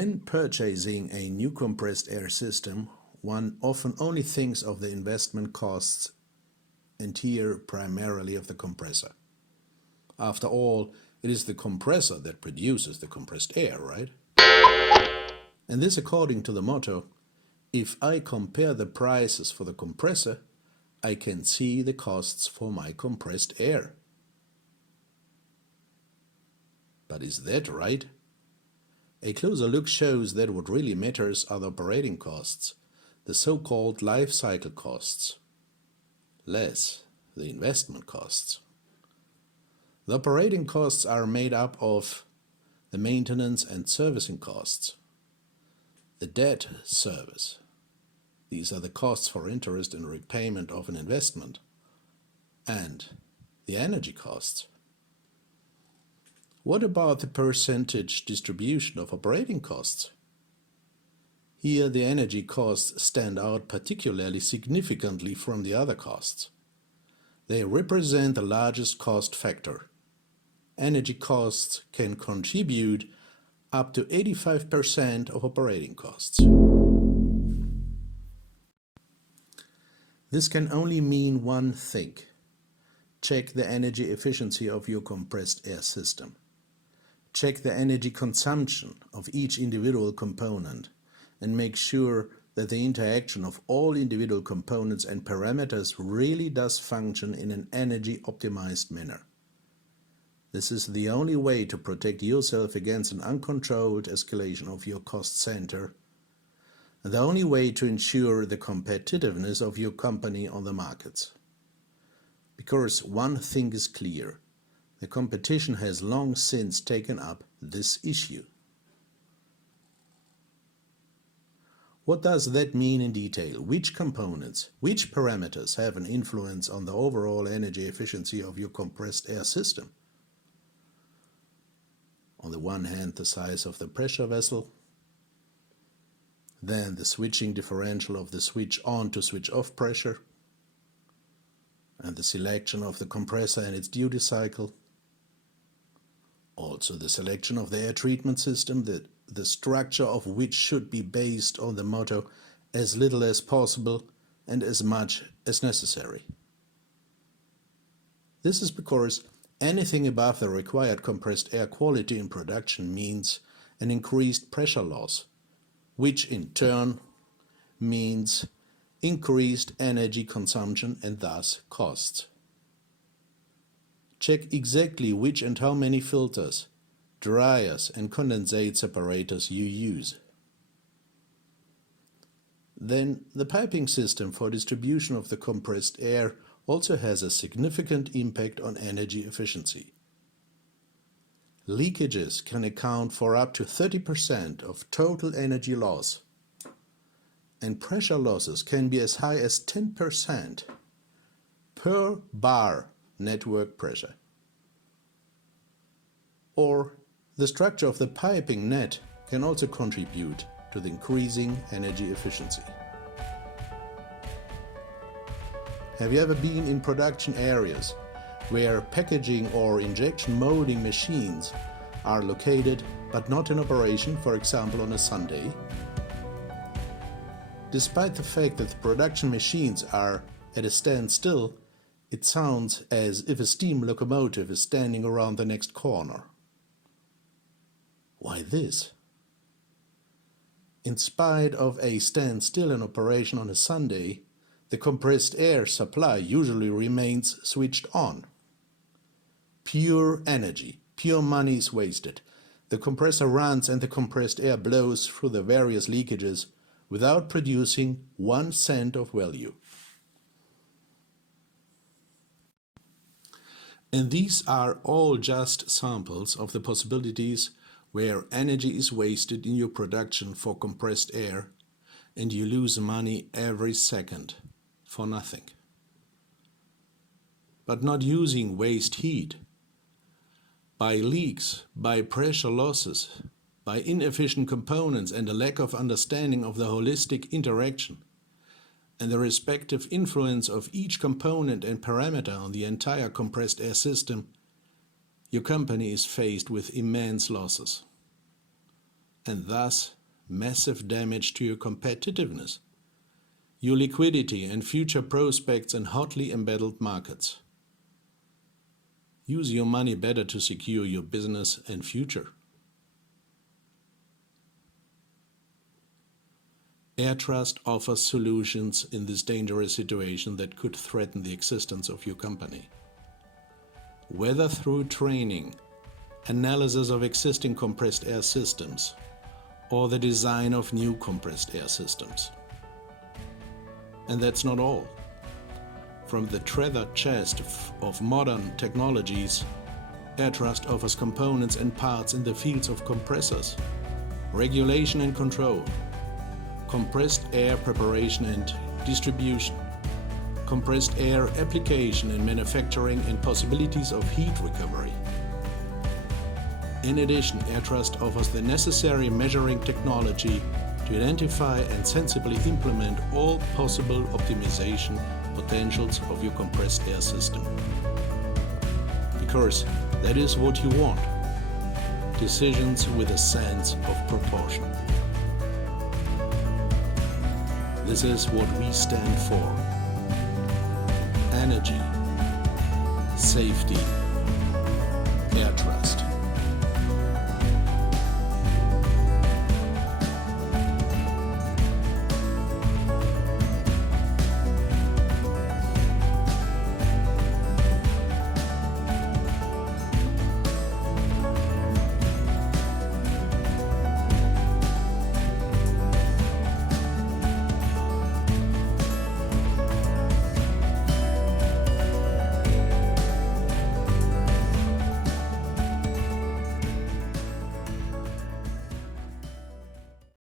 When purchasing a new compressed air system, one often only thinks of the investment costs and here primarily of the compressor. After all, it is the compressor that produces the compressed air, right? And this according to the motto, if I compare the prices for the compressor, I can see the costs for my compressed air. But is that right? A closer look shows that what really matters are the operating costs, the so-called life cycle costs, less the investment costs. The operating costs are made up of the maintenance and servicing costs, the debt service. These are the costs for interest and repayment of an investment, and the energy costs. What about the percentage distribution of operating costs? Here the energy costs stand out particularly significantly from the other costs. They represent the largest cost factor. Energy costs can contribute up to 85% of operating costs. This can only mean one thing. Check the energy efficiency of your compressed air system. Check the energy consumption of each individual component and make sure that the interaction of all individual components and parameters really does function in an energy optimized manner. This is the only way to protect yourself against an uncontrolled escalation of your cost center, and the only way to ensure the competitiveness of your company on the markets. Because one thing is clear. The competition has long since taken up this issue. What does that mean in detail? Which components, which parameters have an influence on the overall energy efficiency of your compressed air system? On the one hand, the size of the pressure vessel, then the switching differential of the switch on to switch off pressure, and the selection of the compressor and its duty cycle. Also the selection of the air treatment system, the structure of which should be based on the motto as little as possible and as much as necessary. This is because anything above the required compressed air quality in production means an increased pressure loss, which in turn means increased energy consumption and thus costs. Check exactly which and how many filters, dryers and condensate separators you use. Then the piping system for distribution of the compressed air also has a significant impact on energy efficiency. Leakages can account for up to 30% of total energy loss, and pressure losses can be as high as 10% per bar network pressure. Or the structure of the piping net can also contribute to the increasing energy efficiency. Have you ever been in production areas where packaging or injection molding machines are located but not in operation, for example on a Sunday? Despite the fact that the production machines are at a standstill, it sounds as if a steam locomotive is standing around the next corner. Why this? In spite of a standstill in operation on a Sunday, the compressed air supply usually remains switched on. Pure energy, pure money is wasted. The compressor runs and the compressed air blows through the various leakages without producing 1 cent of value. And these are all just samples of the possibilities where energy is wasted in your production for compressed air and you lose money every second for nothing. But not using waste heat, by leaks, by pressure losses, by inefficient components and a lack of understanding of the holistic interaction and the respective influence of each component and parameter on the entire compressed air system, your company is faced with immense losses. and thus massive damage to your competitiveness, your liquidity and future prospects in hotly embattled markets. Use your money better to secure your business and future. AIRTRUST offers solutions in this dangerous situation that could threaten the existence of your company. Whether through training, analysis of existing compressed air systems, or the design of new compressed air systems. And that's not all. From the treasure chest of modern technologies, AIRTRUST offers components and parts in the fields of compressors, regulation and control, compressed air preparation and distribution, compressed air application and manufacturing, and possibilities of heat recovery. In addition, AIRTRUST offers the necessary measuring technology to identify and sensibly implement all possible optimization potentials of your compressed air system. Because that is what you want. Decisions with a sense of proportion. This is what we stand for. Energy, safety, AIRTRUST.